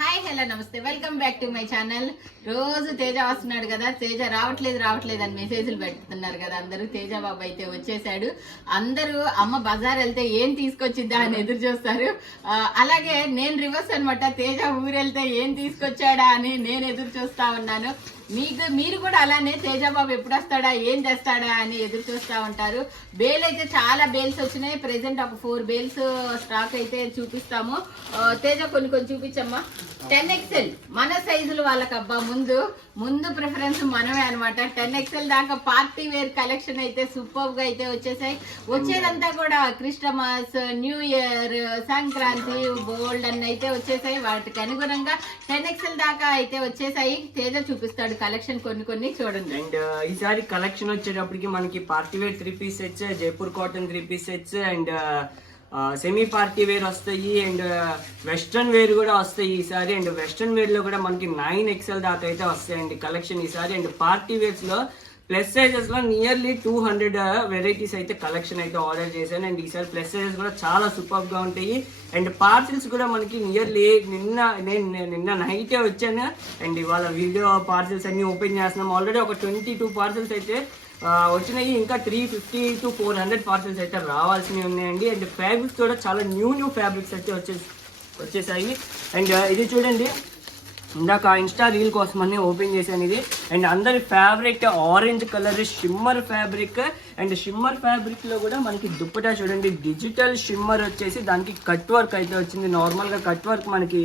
Hi hello నమస్తే welcome back to my channel. రోజు తేజ వస్తున్నాడు కదా, తేజ రావట్లేదు అని మెసేజ్లు పెడుతున్నారు కదా అందరూ. తేజ బాబు అయితే వచ్చేసాడు. అందరూ అమ్మ బజార్ వెళ్తే ఏం తీసుకొచ్చిద్దా అని ఎదురు చూస్తారు. అలాగే నేను రివర్స్ అనమాట. తేజ ఊరెళ్తే ఏం తీసుకొచ్చాడా అని నేను ఎదురు చూస్తా ఉన్నాను. మీరు కూడా అలానే తేజ బాబు ఎప్పుడు వస్తాడా ఏం చేస్తాడా అని ఎదురు చూస్తూ ఉంటారు. బేల్ అయితే చాలా బేల్స్ వచ్చినాయి. ప్రెసెంట్ ఒక 4 బేల్స్ స్టాక్ అయితే చూపిస్తాము. తేజ కొన్ని చూపించమ్మా. 10XL మన సైజులు వాళ్ళకి అబ్బా ముందు ప్రిఫరెన్స్ మనమే అనమాట. 10XL దాకా పార్టీ వేర్ కలెక్షన్ అయితే సూపర్ గా అయితే వచ్చేసాయి. వచ్చేదంతా కూడా క్రిస్టమస్, న్యూ ఇయర్, సంక్రాంతి బోల్డ్ అన్ని అయితే వచ్చేసాయి. వాటికి అనుగుణంగా 10XL దాకా అయితే వచ్చేసాయి. తేజ చూపిస్తాడు కలెక్షన్ కొన్ని చూడండి. అండ్ ఈసారి కలెక్షన్ వచ్చేటప్పటికి మనకి party wear 3 piece sets, Jaipur cotton 3 piece sets and semi party wear వస్తాయి అండ్ వెస్ట్రన్ వేర్ కూడా వస్తాయి ఈసారి. అండ్ వెస్ట్రన్ వేర్ లో కూడా మనకి 9XL దాకా అయితే వస్తాయండి కలెక్షన్ ఈసారి. అండ్ పార్టీ వేర్స్ లో ప్లస్ సైజెస్ లో నియర్లీ 200 వెరైటీస్ అయితే కలెక్షన్ అయితే ఆర్డర్ చేశాను. అండ్ ఈసారి ప్లస్ సైజెస్ కూడా చాలా సూపర్ గా ఉంటాయి. అండ్ పార్సిల్స్ కూడా మనకి నియర్లీ నిన్న నైటే వచ్చాను. అండ్ ఇవాళ వీడియో పార్సిల్స్ అన్ని ఓపెన్ చేస్తున్నాం. ఆల్రెడీ ఒక 22 పార్సిల్స్ అయితే వచ్చినాయి. ఇంకా 350 to 400 పార్సిల్స్ అయితే రావాల్సినవి ఉన్నాయండి. అండ్ ఫ్యాబ్రిక్స్ కూడా చాలా న్యూ ఫ్యాబ్రిక్స్ అయితే వచ్చేసాయి. అండ్ ఇది చూడండి, ఇందాక ఇన్స్టా రీల్ కోసం అన్నీ ఓపెన్ చేశాను ఇది. అండ్ అందరి favourite orange colour shimmer fabric. And shimmer fabric లో కూడా మనకి దుప్పటా చూడండి, డిజిటల్ షిమ్మర్ వచ్చేసి దానికి కట్ వర్క్ అయితే వచ్చింది. నార్మల్ గా కట్ వర్క్ మనకి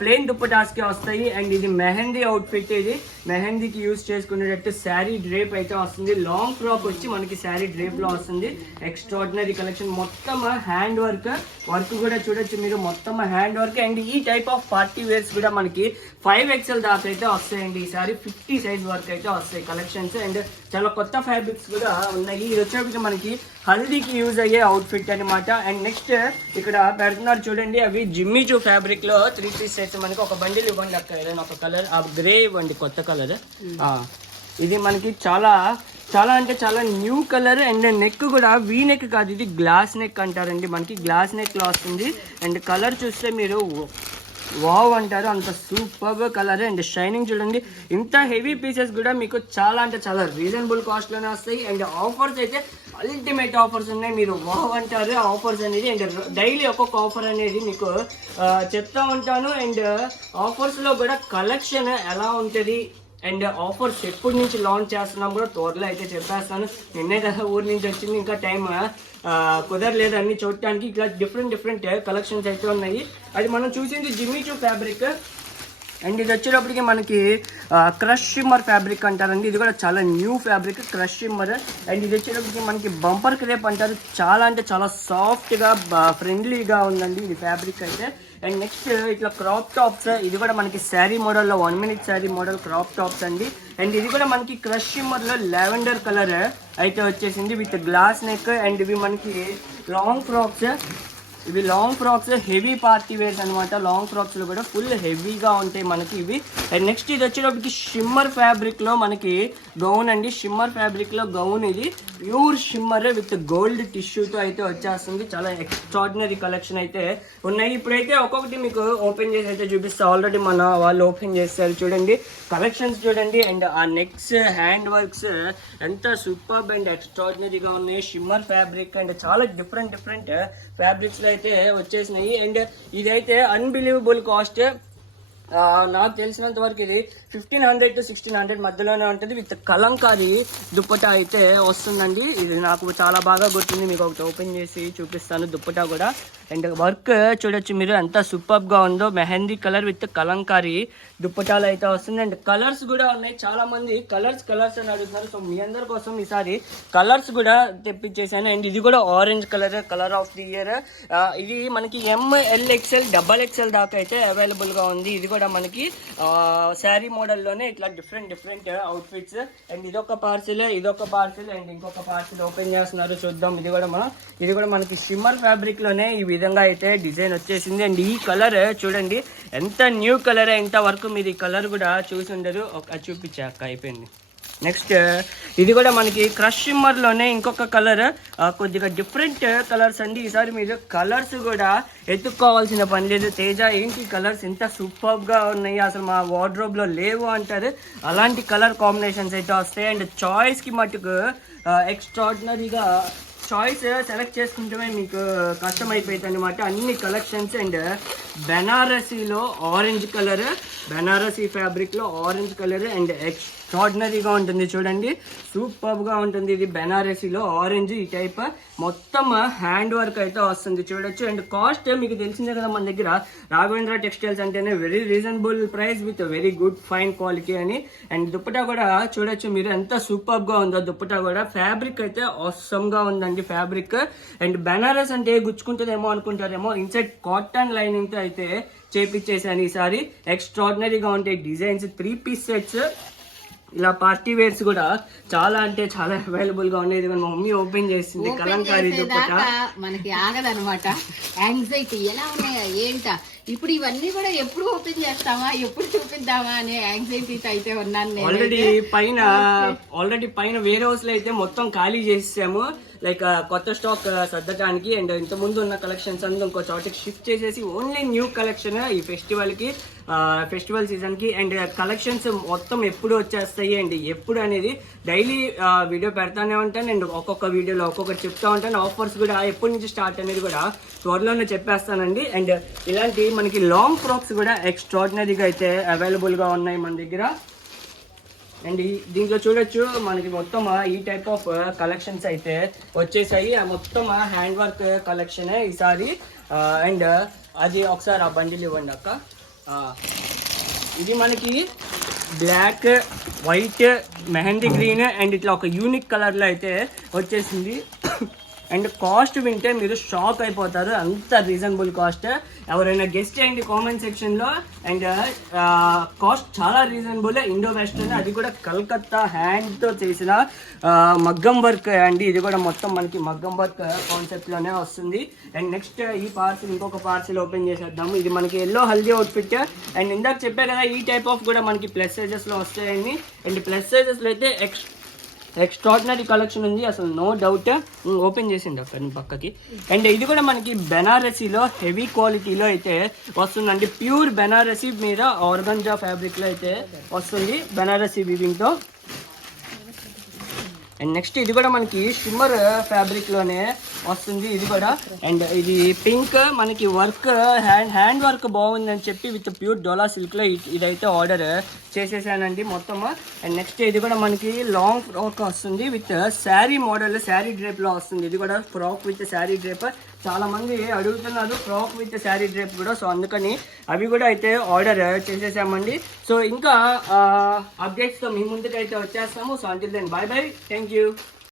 ప్లెయిన్ దుప్పటాస్ కి వస్తాయి. అండ్ ఇది మెహందీ అవుట్ఫిట్, ఇది మెహందీకి యూజ్ చేసుకునేటట్టు శారీ డ్రేప్ అయితే వస్తుంది. లాంగ్ ఫ్రాక్ వచ్చి మనకి శారీ డ్రేప్ లో వస్తుంది. Extraordinary collection. మొత్తం హ్యాండ్ వర్క్ కూడా చూడొచ్చు మీరు, మొత్తం హ్యాండ్ వర్క్. అండ్ ఈ టైప్ ఆఫ్ పార్టీ వేర్స్ కూడా మనకి 5XL దాకా అయితే వస్తాయండి ఈసారి. 50 సైజ్ వరకు అయితే వస్తాయి కలెక్షన్స్. అండ్ చాలా కొత్త ఫ్యాబ్రిక్స్ కూడా ఉన్నాయి. ఇది వచ్చేప్పటికి మనకి హల్దీకి యూజ్ అయ్యే అవుట్ఫిట్ అనమాట. అండ్ నెక్స్ట్ ఇక్కడ పెడుతున్నారు చూడండి, అవి జిమ్మీ చూ ఫ్యాబ్రిక్ లో 3 పీస్ సెట్స్. మనకి ఒక బండిల్ ఇవ్వండి అక్క, ఏదైనా ఒక కలర్. ఆ గ్రే ఇవ్వండి, కొత్త కలర్. ఇది మనకి చాలా అంటే చాలా న్యూ కలర్. అండ్ నెక్ కూడా వీ నెక్ కాదు, ఇది గ్లాస్ నెక్ అంటారండి. మనకి గ్లాస్ నెక్ లో వస్తుంది. అండ్ కలర్ చూస్తే మీరు వావ్ అంటారు, అంత సూపర్ కలర్. అండ్ షైనింగ్ చూడండి. ఇంత హెవీ పీసెస్ కూడా మీకు చాలా అంటే చాలా రీజనబుల్ కాస్ట్ లోనే వస్తాయి. అండ్ ఆఫర్స్ అయితే అల్టిమేట్ ఆఫర్స్ ఉన్నాయి. మీరు వావ్ అంటారు ఆఫర్స్ అనేది. అండ్ డైలీ ఒక్కొక్క ఆఫర్ అనేది మీకు చెప్తా ఉంటాను. అండ్ ఆఫర్స్ లో కూడా కలెక్షన్ ఎలా ఉంటుంది అండ్ ఆఫర్స్ ఎప్పటి నుంచి లాంచ్ చేస్తున్నాం కూడా త్వరలో అయితే చెప్పేస్తాను. నిన్నే కదా ఊరి నుంచి వచ్చింది, ఇంకా టైం కుదరలేదు అన్ని చూడటానికి. ఇట్లా డిఫరెంట్ కలెక్షన్స్ అయితే ఉన్నాయి. అది మనం చూసింది జిమ్మీ చూ ఫ్యాబ్రిక్. అండ్ ఇది వచ్చేటప్పటికి మనకి క్రష్ షిమ్మర్ ఫ్యాబ్రిక్ అంటారండి. ఇది కూడా చాలా new fabric, crush shimmer. And ఇది వచ్చేటప్పటికి మనకి బంపర్ క్రేప్ అంటారు. చాలా అంటే చాలా సాఫ్ట్గా ఫ్రెండ్లీగా ఉందండి ఇది ఫ్యాబ్రిక్ అయితే. అండ్ నెక్స్ట్ ఇట్లా క్రాప్ టాప్స్, ఇది కూడా మనకి శారీ మోడల్లో 1 minute sari model crop tops అండి. అండ్ ఇది కూడా మనకి క్రష్ షిమ్మర్లో లావెండర్ కలర్ అయితే వచ్చేసింది విత్ గ్లాస్ నెక్. అండ్ ఇవి మనకి లాంగ్ ఫ్రాక్స్, ఇవి long frocks heavy party wears అనమాట. లాంగ్ ఫ్రాక్స్లో కూడా ఫుల్ హెవీగా ఉంటాయి మనకి ఇవి. అండ్ నెక్స్ట్ ఇది వచ్చేటప్పటికి షిమ్మర్ ఫ్యాబ్రిక్లో మనకి గౌన్ అండి. షిమ్మర్ ఫ్యాబ్రిక్లో గౌన్, ఇది ప్యూర్ షిమ్మర్ విత్ గోల్డ్ టిష్యూతో అయితే వచ్చేస్తుంది. చాలా ఎక్స్ట్రాడినరీ కలెక్షన్ అయితే ఉన్నాయి. ఇప్పుడైతే ఒక్కొక్కటి మీకు ఓపెన్ చేసి అయితే చూపిస్తా. ఆల్రెడీ మన వాళ్ళు ఓపెన్ చేస్తారు చూడండి, కలెక్షన్స్ చూడండి. అండ్ ఆ నెక్స్ హ్యాండ్ వర్క్స్ ఎంత సూపర్ అండ్ ఎక్స్ట్రాడినరీగా ఉన్నాయి. షిమ్మర్ ఫ్యాబ్రిక్ అండ్ చాలా డిఫరెంట్ ఫ్యాబ్రిక్స్ లో అయితే వచ్చేసినాయి. అండ్ ఇదైతే అన్బిలీవబుల్ కాస్ట్. నాకు తెలిసినంత వరకు ఇది 1500 to 1600 మధ్యలోనే ఉంటుంది. విత్ కలంకారీ దుప్పటా అయితే వస్తుందండి. ఇది నాకు చాలా బాగా గుర్తుంది, మీకు ఒకటి ఓపెన్ చేసి చూపిస్తాను దుప్పటా కూడా. అండ్ వర్క్ చూడొచ్చు మీరు ఎంత సూపర్గా ఉందో. మెహందీ కలర్ విత్ కలంకారీ దుప్పటాలు అయితే వస్తుంది. అండ్ కలర్స్ కూడా ఉన్నాయి. చాలా మంది కలర్స్ అని అడుగుతున్నారు. సో మీ అందరి కోసం ఈసారి కలర్స్ కూడా తెప్పించేసాను. అండ్ ఇది కూడా orange colour of the year. ఇది మనకి MLXL XXL దాకా అయితే అవైలబుల్గా ఉంది. ఇది కూడా మనకి శారీ మోడల్లోనే ఇట్లా డిఫరెంట్ అవుట్ఫిట్స్. అండ్ ఇదొక పార్సిల్ అండ్ ఇంకొక పార్సిల్ ఓపెన్ చేస్తున్నారు, చూద్దాం. ఇది కూడా మనకి షిమ్మర్ ఫ్యాబ్రిక్ లోనే ఈ విధంగా అయితే డిజైన్ వచ్చేసింది. అండ్ ఈ కలర్ చూడండి ఎంత న్యూ కలర్. ఇంతవరకు మీరు ఈ కలర్ కూడా చూసి ఉండరు. చూపించాక అయిపోయింది. నెక్స్ట్ ఇది కూడా మనకి క్రష్ షిమ్మర్లోనే ఇంకొక కలర్, కొద్దిగా డిఫరెంట్ కలర్స్ అండి. ఈసారి మీరు కలర్స్ కూడా ఎత్తుక్కోవాల్సిన పని లేదు. తేజ ఏంటి కలర్స్ ఇంత సూపర్గా ఉన్నాయి, అసలు మా వార్డ్రోబ్లో లేవు అంటారు. అలాంటి కలర్ కాంబినేషన్స్ అయితే వస్తాయి. అండ్ చాయిస్కి మటుకు ఎక్స్ట్రాడినరీగా చాయిస్ సెలెక్ట్ చేసుకుంటే మీకు కష్టం అయిపోతుంది అనమాట. అన్ని కలెక్షన్స్. అండ్ బెనారసీలో ఆరెంజ్ కలర్, బెనారసీ ఫ్యాబ్రిక్లో ఆరెంజ్ కలర్ అండ్ ఎక్స్ట్రాడినరీగా ఉంటుంది చూడండి, సూపర్గా ఉంటుంది. ఇది బెనారసీలో ఆరెంజ్, ఈ టైప్ మొత్తం హ్యాండ్ వర్క్ అయితే వస్తుంది చూడొచ్చు. అండ్ కాస్ట్ మీకు తెలిసిందే కదా, మన దగ్గర రాఘవేంద్ర టెక్స్టైల్స్ అంటేనే very reasonable price with very good fine quality అని. అండ్ దుప్పటా కూడా చూడొచ్చు మీరు ఎంత సూపర్గా ఉందో. దుప్పటా కూడా ఫ్యాబ్రిక్ అయితే అవసరంగా ఉందండి ఫ్యాబ్రిక్. అండ్ బెనారస్ అంటే గుచ్చుకుంటుందేమో అనుకుంటారేమో, ఇన్సైడ్ కాటన్ లైనింగ్తో అయితే చేపించేసాను ఈసారి. ఎక్స్ట్రాడినరీగా ఉంటాయి డిజైన్స్. 3 పీస్ సెట్స్ ఇలా పార్టీ వేర్స్ కూడా చాలా అంటే చాలా అవైలబుల్ గా ఉన్నాయి. మా మమ్మీ ఓపెన్ చేసింది కలంకారీ దుప్పటా. మనకి ఆగదనమాట యాంగ్జైటీ, ఎలా ఉన్నాయా ఏంటా, ఇప్పుడు ఇవన్నీ కూడా ఎప్పుడు ఓపెన్ చేస్తామా, ఎప్పుడు చూపిద్దామా అనే యాంగ్జైటీతో అయితే ఉన్నాను నేను. ఆల్రెడీ పైన వేరే హౌస్ లో అయితే మొత్తం ఖాళీ చేసాము, లైక్ కొత్త స్టాక్ సర్దటానికి. అండ్ ఇంత ముందు ఉన్న కలెక్షన్స్ అంతా ఇంకో చోటకి షిఫ్ట్ చేసేసి ఓన్లీ న్యూ కలెక్షన్ ఈ ఫెస్టివల్ సీజన్ కి. అండ్ కలెక్షన్స్ మొత్తం ఎప్పుడు వచ్చేస్తాయి అండ్ ఎప్పుడు అనేది డైలీ వీడియో పెడతానే ఉంటాను. అండ్ ఒక్కొక్క వీడియోలో ఒక్కొక్కటి చెప్తా ఉంటాను. ఆఫర్స్ కూడా ఎప్పటి నుంచి స్టార్ట్ అనేది కూడా త్వరలోనే చెప్పేస్తానండి. అండ్ ఇలాంటి మనకి లాంగ్ ఫ్రాక్స్ కూడా ఎక్స్ట్రాడినరీగా అయితే అవైలబుల్గా ఉన్నాయి మన దగ్గర. అండ్ దీంట్లో చూడొచ్చు మనకి మొత్తం ఈ టైప్ ఆఫ్ కలెక్షన్స్ అయితే వచ్చేసాయి. మొత్తం హ్యాండ్ వర్క్ కలెక్షన్ ఈసారి. అండ్ అది ఒకసారి ఆ బండిల్ ఇవ్వండి అక్క. ఇది మనకి black, white, mehndi green and ఇట్లా ఒక యూనిక్ కలర్లో అయితే వచ్చేసింది. అండ్ కాస్ట్ వింటే మీరు షాక్ అయిపోతారు, అంత రీజనబుల్ కాస్ట్. ఎవరైనా గెస్ట్ చేయండి కామెంట్ సెక్షన్లో. అండ్ కాస్ట్ చాలా రీజనబుల్. ఇండో వెస్టర్న్, అది కూడా కలకత్తా హ్యాండ్తో చేసిన మగ్గం వర్క్ అండి. ఇది కూడా మొత్తం మనకి మగ్గం వర్క్ కాన్సెప్ట్లోనే వస్తుంది. అండ్ నెక్స్ట్ ఈ పార్సిల్, ఇంకొక పార్సిల్ ఓపెన్ చేసేద్దాము. ఇది మనకి ఎల్లో హల్దీ అవుట్ఫిట్. అండ్ ఇందాక చెప్పే కదా ఈ టైప్ ఆఫ్ కూడా మనకి ప్లస్ సైజెస్లో వస్తాయండి. అండ్ ప్లస్ సైజెస్లో అయితే ఎక్స్ట్రాడినరీ కలెక్షన్ ఉంది, అసలు నో డౌట్. ఓపెన్ చేసింది అక్కడ పక్కకి. అండ్ ఇది కూడా మనకి బెనారసీలో హెవీ క్వాలిటీలో అయితే వస్తుందండి. ప్యూర్ బెనారసీ మీద ఆర్గంజా ఫ్యాబ్రిక్లో అయితే వస్తుంది, బెనారసీ వీవింగ్తో. అండ్ నెక్స్ట్ ఇది కూడా మనకి షిమ్మర్ ఫ్యాబ్రిక్లోనే వస్తుంది ఇది కూడా. అండ్ ఇది పింక్, మనకి వర్క్ హ్యాండ్ వర్క్ బాగుందని చెప్పి విత్ ప్యూర్ డోలా సిల్క్లో ఇదైతే ఆర్డర్ చేసేసానండి మొత్తం. అండ్ నెక్స్ట్ ఇది కూడా మనకి లాంగ్ ఫ్రాక్ వస్తుంది విత్ శారీ మోడల్, శారీ డ్రేప్లో వస్తుంది. ఇది కూడా ఫ్రాక్ విత్ శారీ డ్రేప్. చాలా మంది అడుగుతున్నారు ఫ్రాక్ విత్ శారీ డ్రేప్ కూడా, సో అందుకని అవి కూడా అయితే ఆర్డర్ చేసేసామండి. సో ఇంకా అప్డేట్స్తో మీ ముందుకైతే వచ్చేస్తాము. So until then bye bye, thank you.